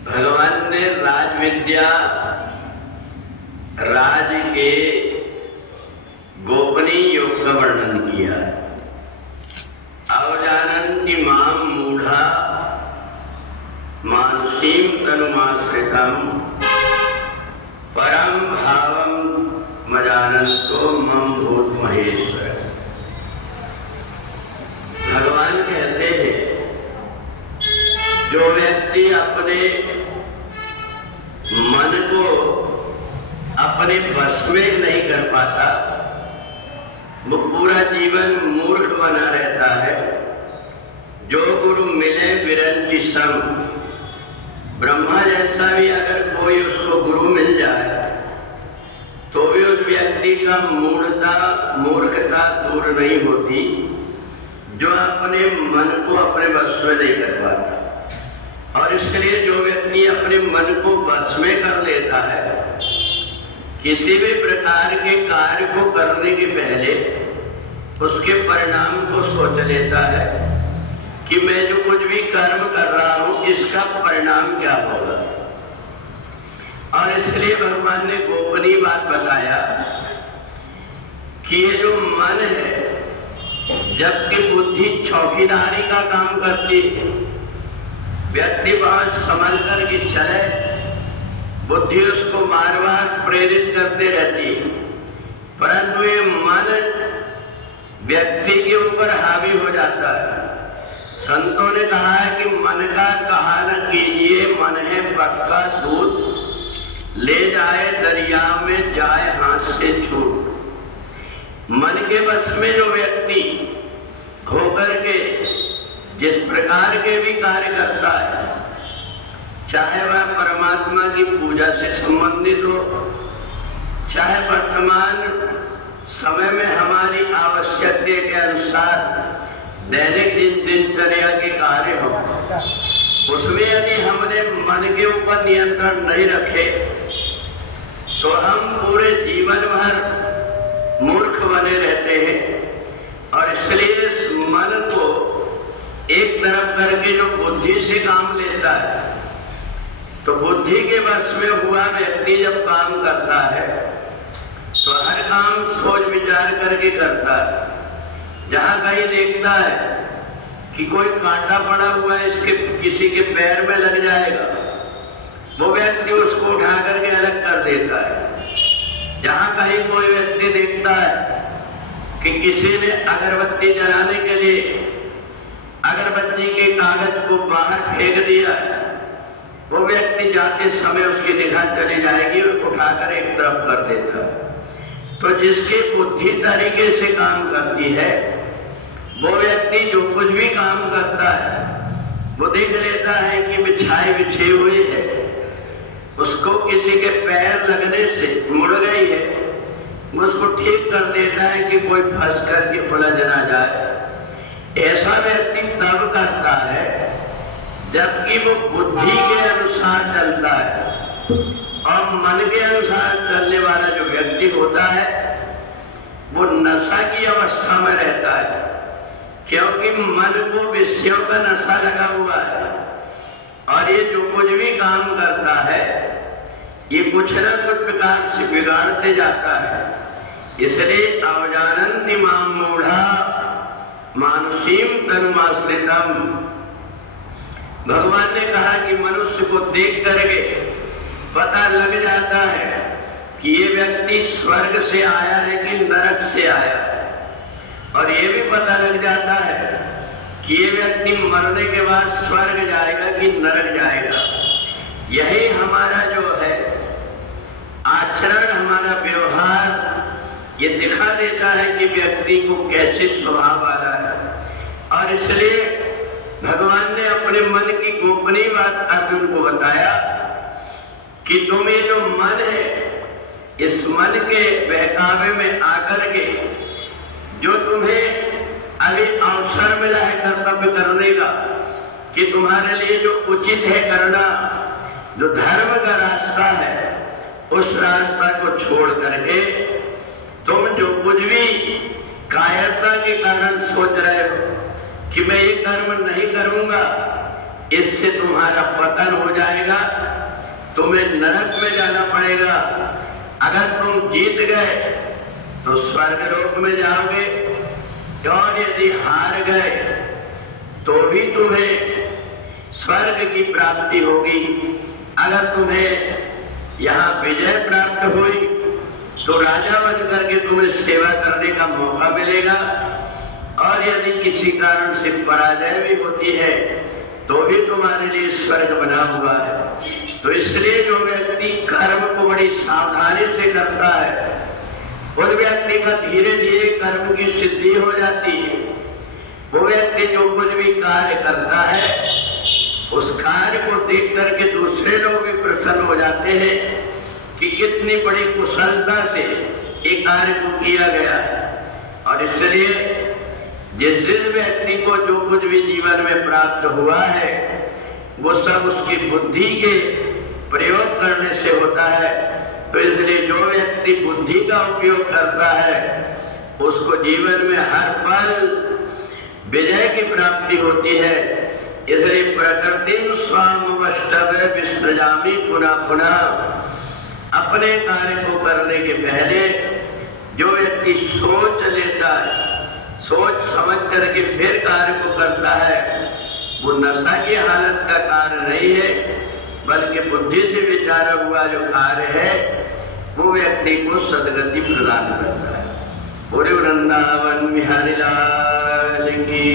भगवान ने राज विद्या, राज के गोपनीय योग का वर्णन किया है। अवजानन्ति माम मूढ़ा मानसीम तनुमाश्रितम परम भावम मजानन्तो मम भूत महेश्वर। भगवान कहते हैं जो व्यक्ति अपने मन को अपने वश में नहीं कर पाता वो पूरा जीवन मूर्ख बना रहता है। जो गुरु मिले विरंचि सम, ब्रह्मा जैसा भी अगर कोई उसको गुरु मिल जाए तो भी उस व्यक्ति का मूर्खता दूर नहीं होती जो अपने मन को अपने वश में नहीं कर पाता। और इसलिए जो व्यक्ति अपने मन को वश में कर लेता है, किसी भी प्रकार के कार्य को करने के पहले उसके परिणाम को सोच लेता है कि मैं जो कुछ भी कर्म कर रहा हूं इसका परिणाम क्या होगा। और इसलिए भगवान ने गोपनीय बात बताया कि ये जो मन है, जबकि बुद्धि चौकीदारी का काम करती है, व्यक्ति बहुत समझ कर के चले, बुद्धि उसको बार बार प्रेरित करते रहती है, परंतु ये मन व्यक्ति के ऊपर हावी हो जाता है। संतों ने कहा है कि मन का कहा न कीजिए, मन है पक्का दूध, ले जाए दरिया में जाए हाथ से छूट। मन के बस में जो व्यक्ति होकर के जिस प्रकार के भी कार्य करता है, चाहे वह परमात्मा की पूजा से संबंधित हो, चाहे वर्तमान समय में हमारी आवश्यकता के अनुसार दैनिक दिनचर्या के कार्य हो, उसमें यदि हमने मन के ऊपर नियंत्रण नहीं रखे तो हम पूरे जीवन भर मूर्ख बने रहते हैं। और इसलिए इस मन को एक तरफ करके जो बुद्धि से काम लेता है, तो बुद्धि के वश में हुआ व्यक्ति जब काम करता है तो हर काम सोच विचार करके करता है। जहां कहीं देखता है कि कोई कांटा पड़ा हुआ है, इसके किसी के पैर में लग जाएगा, वो व्यक्ति उसको उठा करके अलग कर देता है। जहां कहीं कोई व्यक्ति देखता है कि किसी ने अगरबत्ती जलाने के लिए अगरबत्ती के कागज को बाहर फेंक दिया, वो व्यक्ति जाते समय उसकी निगाह चली जाएगी और उठाकर एक तरफ कर देता है। तो जिसकी बुद्धि तरीके से काम करती है, वो व्यक्ति जो कुछ भी काम करता है वो देख लेता है कि बिछाई बिछी हुई है, उसको किसी के पैर लगने से मुड़ गई है, उसको ठीक कर देता है कि कोई फंस करके उलझ ना जाए। ऐसा व्यक्ति तब करता है जबकि वो बुद्धि के अनुसार चलता है। और मन के अनुसार चलने वाला जो व्यक्ति होता है वो नशा की अवस्था में रहता है, क्योंकि मन को विषयों का नशा लगा हुआ है। और ये जो कुछ भी काम करता है ये कुछ न कुछ प्रकार से बिगाड़ते जाता है। इसलिए अवजानन्ति माम मूढ़ा मानुषीम तनुमाश्रितम। भगवान ने कहा कि मनुष्य को देख करके पता लग जाता है कि ये व्यक्ति स्वर्ग से आया है कि नरक से आया है। और ये भी पता लग जाता है कि ये व्यक्ति मरने के बाद स्वर्ग जाएगा कि नरक जाएगा। यही हमारा जो है आचरण, हमारा व्यवहार ये दिखा देता है कि व्यक्ति को कैसे स्वभाव वाला है। और इसलिए भगवान ने अपने मन की गोपनीय बात अर्जुन को बताया कि तुम ये जो मन है, इस मन के बहकावे में आकर के जो तुम्हें अभी अवसर मिला है कर्तव्य करने का, कि तुम्हारे लिए जो उचित है करना, जो धर्म का रास्ता है, उस रास्ता को छोड़ करके तुम जो कुछ भी कायरता के कारण सोच रहे हो कि मैं ये कर्म नहीं करूंगा, इससे तुम्हारा पतन हो जाएगा, तुम्हें नरक में जाना पड़ेगा। अगर तुम जीत गए तो स्वर्ग लोक में जाओगे, और यदि हार गए तो भी तुम्हें स्वर्ग की प्राप्ति होगी। अगर तुम्हें यहाँ विजय प्राप्त हुई तो राजा बन करके तुम्हें सेवा करने का मौका मिलेगा, और यदि किसी कारण से पराजय भी होती है तो भी तुम्हारे लिए स्वर्ग बना हुआ है। तो इसलिए जो व्यक्ति कर्म को बड़ी सावधानी से करता है, उस व्यक्ति का धीरे धीरे कर्म की सिद्धि हो जाती है। वो व्यक्ति जो कुछ भी कार्य करता है, उस कार्य को देख करके दूसरे लोग भी प्रसन्न हो जाते हैं कि कितनी बड़ी कुशलता से एक कार्य को किया गया है। और इसलिए जिस जिस व्यक्ति को जो कुछ भी जीवन में प्राप्त हुआ है, वो सब उसकी बुद्धि के प्रयोग करने से होता है। तो इसलिए जो व्यक्ति बुद्धि का उपयोग करता है, उसको जीवन में हर पल विजय की प्राप्ति होती है। इसलिए प्रकृतिम स्वामवष्टव्य विसृजामि पुनः पुनः, अपने कार्य को करने के पहले जो व्यक्ति सोच लेता है, सोच समझ करके फिर कार्य को करता है, वो नशा की हालत का कार्य नहीं है, बल्कि बुद्धि से विचारा हुआ जो कार्य है वो व्यक्ति को सदगति प्रदान करता है। पूरे वृंदावन बिहारी लाल की।